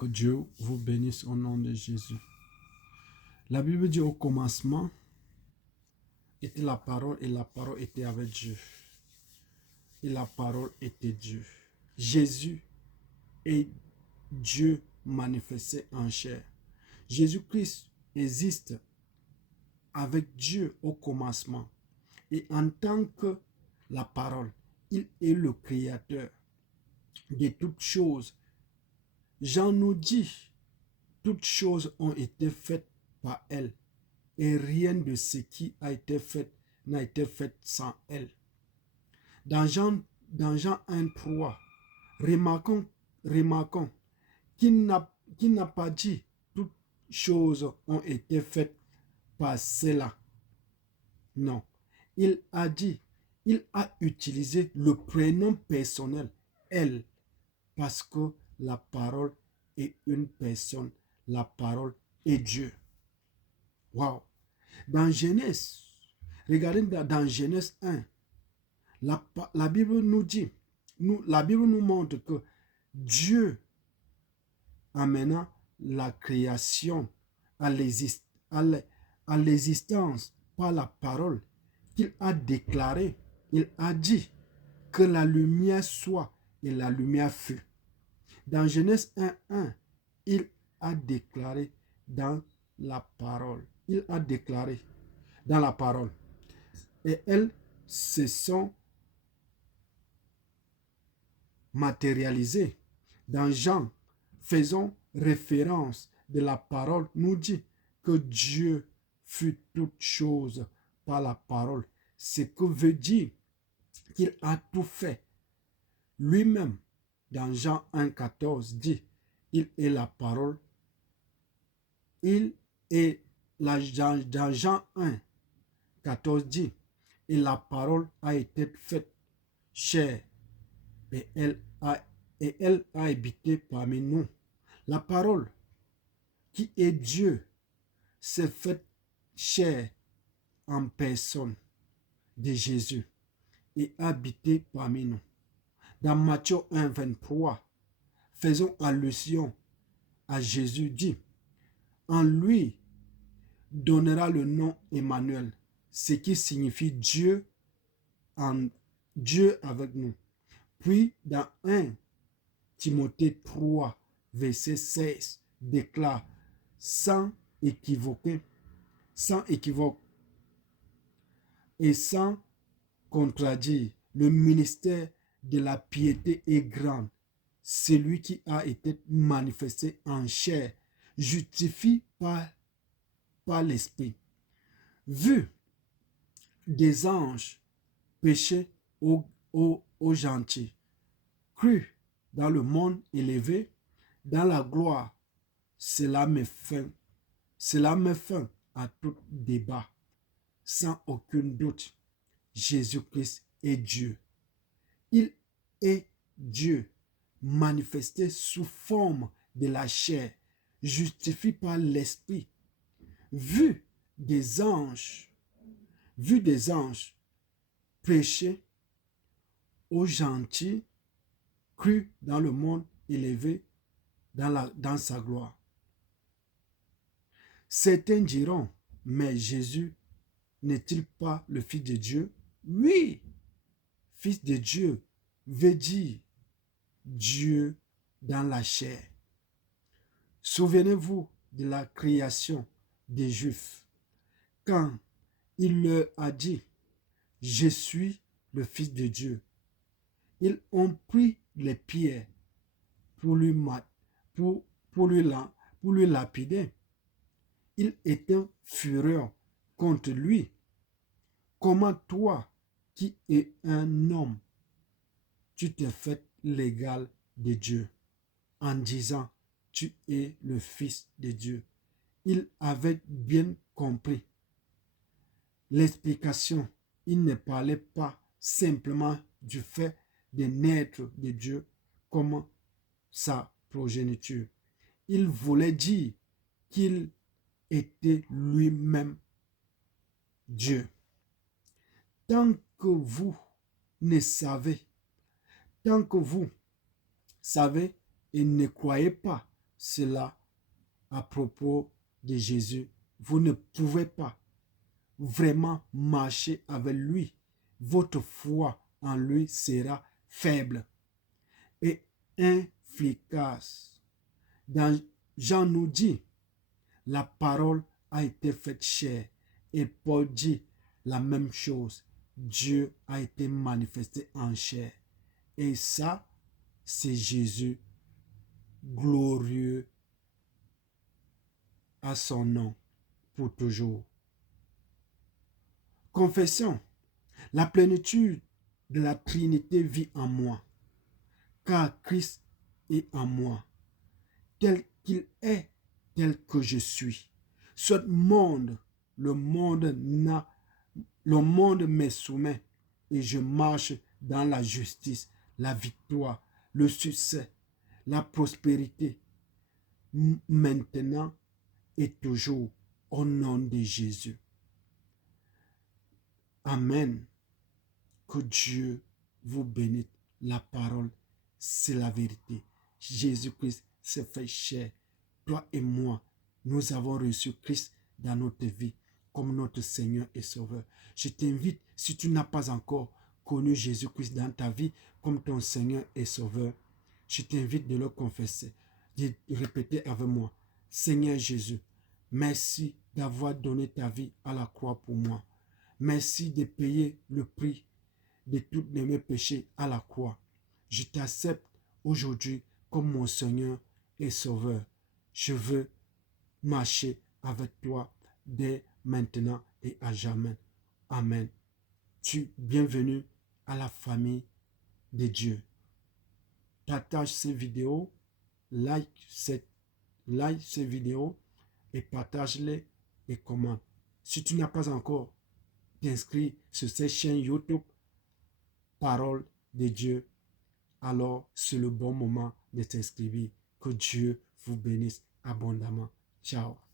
Que Dieu vous bénisse au nom de Jésus. La Bible dit au commencement était la parole et la parole était avec Dieu. Et la parole était Dieu. Jésus est Dieu manifesté en chair. Jésus-Christ existe avec Dieu au commencement. Et en tant que la parole, il est le créateur de toutes choses. Jean nous dit, toutes choses ont été faites par elle. Et rien de ce qui a été fait n'a été fait sans elle. Dans Jean 1,3, remarquons qu'il n'a pas dit toutes choses ont été faites par cela. Non. Il a utilisé le prénom personnel, elle, parce que la parole est une personne, la parole est Dieu. Wow. Dans Genèse, regardez dans Genèse 1, la Bible nous dit, la Bible nous montre que Dieu amena la création à l'existence par la parole qu'il a déclarée. Il a dit que la lumière soit et la lumière fut. Dans Genèse 1:1, il a déclaré dans la parole. Il a déclaré dans la parole. Et elles se sont matérialisées. Dans Jean, faisons référence de la parole, nous dit que Dieu fut toute chose par la parole. Ce que veut dire qu'il a tout fait. Lui-même, dans Jean 1,14, dit, il est la parole. Il est dans Jean 1,14 dit, et la parole a été faite chair, et elle a habité parmi nous. La parole, qui est Dieu, s'est faite chair en personne de Jésus et habité parmi nous. Dans Matthieu 1,23, faisons allusion à Jésus dit, en lui donnera le nom Emmanuel, ce qui signifie Dieu avec nous. Puis dans 1 Timothée 3, verset 16, déclare sans équivoque et sans contredire, le ministère de la piété est grand. Celui qui a été manifesté en chair, justifie par l'Esprit. Vu des anges péchés aux gentils, cru dans le monde élevé, dans la gloire, cela met fin à tout débat. Sans aucun doute, Jésus-Christ est Dieu. Il est Dieu, manifesté sous forme de la chair, justifié par l'Esprit, vu des anges péchés aux gentils, cru dans le monde élevé, dans sa gloire. Certains diront, mais Jésus n'est-il pas le Fils de Dieu? Oui, Fils de Dieu veut dire Dieu dans la chair. Souvenez-vous de la création des Juifs. Quand il leur a dit, je suis le Fils de Dieu, ils ont pris les pierres pour lui lapider. Ils étaient furieux contre lui. Comment toi, qui es un homme, tu t'es fait l'égal de Dieu en disant, tu es le Fils de Dieu. Il avait bien compris l'explication. Il ne parlait pas simplement du fait de naître de Dieu comme sa progéniture. Il voulait dire qu'il était lui-même Dieu. Tant que vous savez et ne croyez pas cela à propos de Jésus. Vous ne pouvez pas vraiment marcher avec lui. Votre foi en lui sera faible et inefficace. Dans Jean nous dit, la parole a été faite chair. Et Paul dit la même chose. Dieu a été manifesté en chair. Et ça, c'est Jésus glorieux à son nom pour toujours. Confession. La plénitude de la Trinité vit en moi, car Christ est en moi, tel qu'il est, tel que je suis. Ce monde, le monde me soumet et je marche dans la justice, la victoire, le succès, la prospérité, maintenant et toujours, au nom de Jésus. Amen. Que Dieu vous bénisse. La parole, c'est la vérité. Jésus-Christ s'est fait chair. Toi et moi, nous avons reçu Christ dans notre vie comme notre Seigneur et Sauveur. Je t'invite, si tu n'as pas encore connu Jésus-Christ dans ta vie comme ton Seigneur et Sauveur, je t'invite de le confesser, de répéter avec moi. Seigneur Jésus, merci d'avoir donné ta vie à la croix pour moi. Merci de payer le prix de tous mes péchés à la croix. Je t'accepte aujourd'hui comme mon Seigneur et Sauveur. Je veux marcher avec toi dès maintenant et à jamais. Amen. Bienvenue à la famille de Dieu. Partage ces vidéos, like ces vidéos et partage-les et commente. Si tu n'as pas encore t'inscrit sur cette chaîne YouTube, Parole de Dieu, alors c'est le bon moment de t'inscrire. Que Dieu vous bénisse abondamment. Ciao.